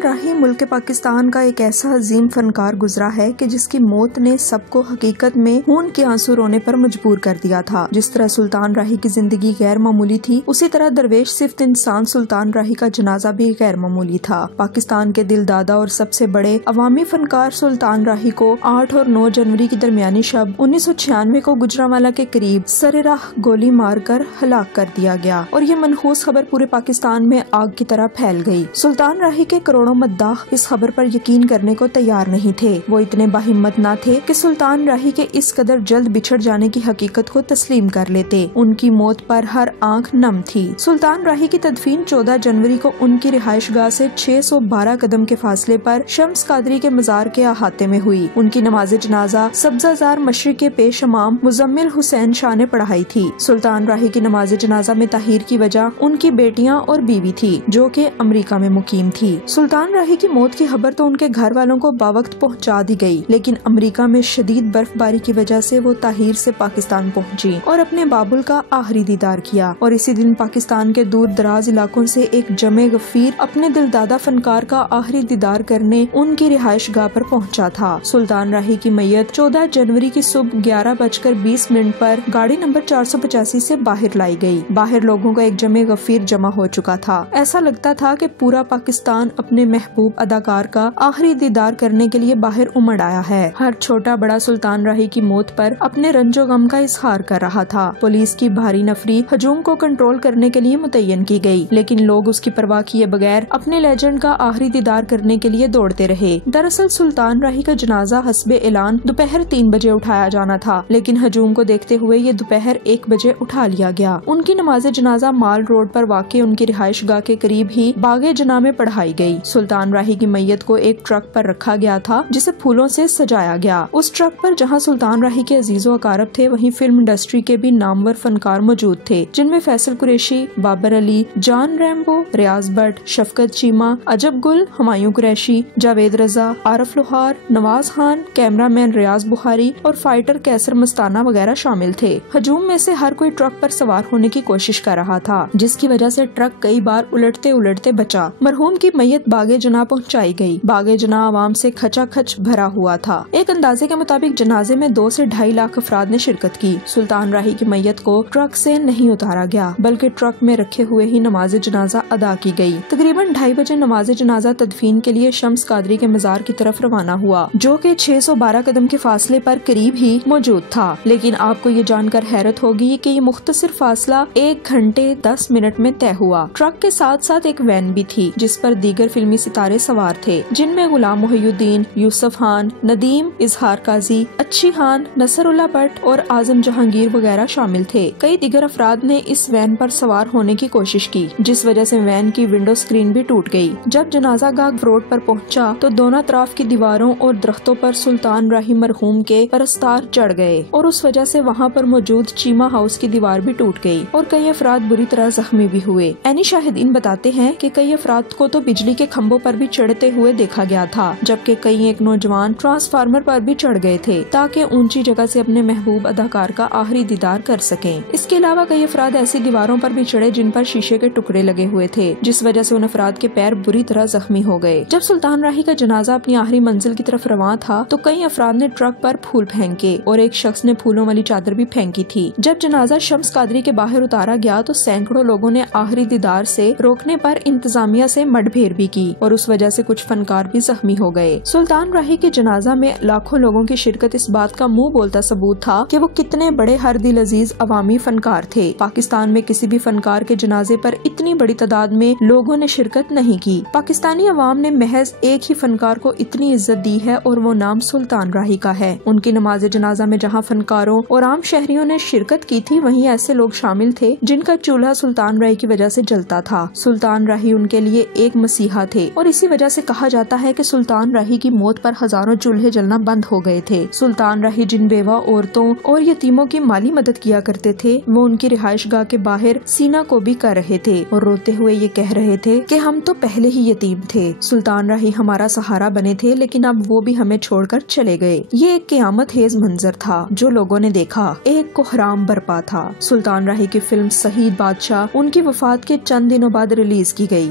سلطان راہی ملک پاکستان کا ایک ایسا عظیم فنکار گزرا ہے کہ جس کی موت نے سب کو حقیقت میں خون کے آنسو رونے پر مجبور کر دیا تھا۔ جس طرح سلطان راہی کی زندگی غیر معمولی تھی، اسی طرح درویش صفت انسان سلطان راہی کا جنازہ بھی غیر معمولی تھا۔ پاکستان کے دل دادا اور سب سے بڑے عوامی فنکار سلطان راہی کو 8 اور 9 جنوری کی درمیانی شب 1996 کو گوجرانوالہ کے قریب سر راہ گولی مار کر ہلاک کر دیا گیا، اور یہ منحوس خبر پورے پاکستان میں آگ کی طرح پھیل گئی۔ سلطان راہی کے کروڑوں مداح اس خبر پر یقین کرنے کو تیار نہیں تھے۔ وہ اتنے باہمت نہ تھے کہ سلطان راہی کے اس قدر جلد بچھڑ جانے کی حقیقت کو تسلیم کر لیتے۔ ان کی موت پر ہر آنکھ نم تھی۔ سلطان راہی کی تدفین 14 جنوری کو ان کی رہائش گاہ سے 612 قدم کے فاصلے پر شمس قادری کے مزار کے احاطے میں ہوئی۔ ان کی نماز جنازہ سبزہ زار مشرق کے پیش امام مزمل حسین شاہ نے پڑھائی تھی۔ سلطان راہی کی نماز جنازہ میں تاخیر کی وجہ ان کی بیٹیاں اور بیوی تھی، جو کہ امریکہ میں مقیم تھی۔ سلطان راہی کی موت کی خبر تو ان کے گھر والوں کو باوقت پہنچا دی گئی، لیکن امریکہ میں شدید برف باری کی وجہ سے وہ تاخیر سے پاکستان پہنچی اور اپنے بابل کا آخری دیدار کیا۔ اور اسی دن پاکستان کے دور دراز علاقوں سے ایک جمع غفیر اپنے دلدادہ فنکار کا آخری دیدار کرنے ان کی رہائش گاہ پر پہنچا تھا۔ سلطان راہی کی میت 14 جنوری کی صبح 11:20 پر گاڑی نمبر 485 سے باہر لائی گئی۔ باہر لوگوں کا ایک جمع غفیر جمع ہو چکا تھا۔ ایسا لگتا تھا کہ پورا پاکستان اپنے محبوب اداکار کا آخری دیدار کرنے کے لیے باہر امڑ آیا ہے۔ ہر چھوٹا بڑا سلطان راہی کی موت پر اپنے رنج و غم کا اظہار کر رہا تھا۔ پولیس کی بھاری نفری ہجوم کو کنٹرول کرنے کے لیے متعین کی گئی، لیکن لوگ اس کی پرواہ کیے بغیر اپنے لیجنڈ کا آخری دیدار کرنے کے لیے دوڑتے رہے۔ دراصل سلطان راہی کا جنازہ حسب اعلان دوپہر 3 بجے اٹھایا جانا تھا، لیکن ہجوم کو دیکھتے ہوئے یہ دوپہر 1 بجے اٹھا لیا گیا۔ ان کی نماز جنازہ مال روڈ پر واقع ان کی رہائش گاہ کے قریب ہی باغ جناح میں پڑھائی گئی۔ سلطان راہی کی میت کو ایک ٹرک پر رکھا گیا تھا، جسے پھولوں سے سجایا گیا۔ اس ٹرک پر جہاں سلطان راہی کے عزیز و اقارب تھے، وہیں فلم انڈسٹری کے بھی نامور فنکار موجود تھے، جن میں فیصل قریشی، بابر علی، جان ریمبو، ریاض بٹ، شفقت چیمہ، عجب گل، ہمایوں قریشی، جاوید رضا، عارف لوہار، نواز خان، کیمرہ مین ریاض بخاری اور فائٹر کیسر مستانہ وغیرہ شامل تھے۔ ہجوم میں سے ہر کوئی ٹرک پر سوار ہونے کی کوشش کر رہا تھا، جس کی وجہ سے ٹرک کئی بار الٹتے بچا۔ مرحوم کی میت باغ جناح پہنچائی گئی۔ باغ جناح عوام سے کھچا کھچ بھرا ہوا تھا۔ ایک اندازے کے مطابق جنازے میں 2 سے 2.5 لاکھ افراد نے شرکت کی۔ سلطان راہی کی میت کو ٹرک سے نہیں اتارا گیا، بلکہ ٹرک میں رکھے ہوئے ہی نماز جنازہ ادا کی گئی۔ تقریباً 2:30 بجے نماز جنازہ تدفین کے لیے شمس قادری کے مزار کی طرف روانہ ہوا، جو کہ 612 قدم کے فاصلے پر قریب ہی موجود تھا۔ لیکن آپ کو یہ جان کر حیرت ہوگی کہ یہ مختصر فاصلہ 1 گھنٹے 10 منٹ میں طے ہوا۔ ٹرک کے ساتھ ساتھ ایک وین بھی تھی، جس پر دیگر فلمی ستارے سوار تھے، جن میں غلام محی الدین، یوسف خان، ندیم، اظہار قاضی، اچھی خان، نصر اللہ بٹ اور اعظم جہانگیر وغیرہ شامل تھے۔ کئی دیگر افراد نے اس وین پر سوار ہونے کی کوشش کی، جس وجہ سے وین کی ونڈو اسکرین بھی ٹوٹ گئی۔ جب جنازہ گاہ روڈ پر پہنچا تو دونوں اطراف کی دیواروں اور درختوں پر سلطان راہی مرحوم کے پرستار چڑھ گئے، اور اس وجہ سے وہاں پر موجود چیمہ ہاؤس کی دیوار بھی ٹوٹ گئی اور کئی افراد بری طرح زخمی بھی ہوئے۔ عینی شاہدین بتاتے ہیں کہ کئی افراد کو تو بجلی کے کھمبوں پر بھی چڑھتے ہوئے دیکھا گیا تھا، جبکہ کئی ایک نوجوان ٹرانسفارمر پر بھی چڑھ گئے تھے تاکہ اونچی جگہ سے اپنے محبوب اداکار کا آخری دیدار کر سکیں۔ اس کے علاوہ کئی افراد ایسی دیواروں پر بھی چڑھے جن پر شیشے کے ٹکڑے لگے ہوئے تھے، جس وجہ سے ان افراد کے پیر بری طرح زخمی ہو گئے۔ جب سلطان راہی کا جنازہ اپنی آخری منزل کی طرف رواں تھا تو کئی افراد نے ٹرک پر پھول پھینکے اور ایک شخص نے پھولوں والی چادر بھی پھینکی تھی۔ جب جنازہ شمس قادری کے باہر اتارا گیا تو سینکڑوں لوگوں نے آخری دیدار سے روکنے پر انتظامیہ سے مڈ پھیر بھی کی، اور اس وجہ سے کچھ فنکار بھی زخمی ہو گئے۔ سلطان راہی کے جنازہ میں لاکھوں لوگوں کی شرکت اس بات کا منہ بولتا ثبوت تھا کہ وہ کتنے بڑے ہر دل عزیز عوامی فنکار تھے۔ پاکستان میں کسی بھی فنکار کے جنازے پر اتنی بڑی تعداد میں لوگوں نے شرکت نہیں کی۔ پاکستانی عوام نے محض ایک ہی فنکار کو اتنی عزت دی ہے، اور وہ نام سلطان راہی کا ہے۔ ان کی نماز جنازہ میں جہاں فنکاروں اور عام شہریوں نے شرکت کی تھی، وہیں ایسے لوگ شامل تھے جن کا چولہا سلطان راہی کی وجہ سے جلتا تھا۔ سلطان راہی ان کے لیے ایک مسیحا تھے، اور اسی وجہ سے کہا جاتا ہے کہ سلطان راہی کی موت پر ہزاروں چولہے جلنا بند ہو گئے تھے۔ سلطان راہی جن بیوہ عورتوں اور یتیموں کی مالی مدد کیا کرتے تھے، وہ ان کی رہائش گاہ کے باہر سینہ کو بھی کر رہے تھے اور روتے ہوئے یہ کہہ رہے تھے کہ ہم تو پہلے ہی یتیم تھے۔ سلطان راہی ہمارا سہارا بنے تھے، لیکن اب وہ بھی ہمیں چھوڑ کر چلے گئے۔ یہ ایک قیامت خیز منظر تھا جو لوگوں نے دیکھا، ایک کوہرام برپا تھا۔ سلطان راہی کی فلم صحیح بادشاہ ان کی وفات کے چند دنوں بعد ریلیز کی گئی۔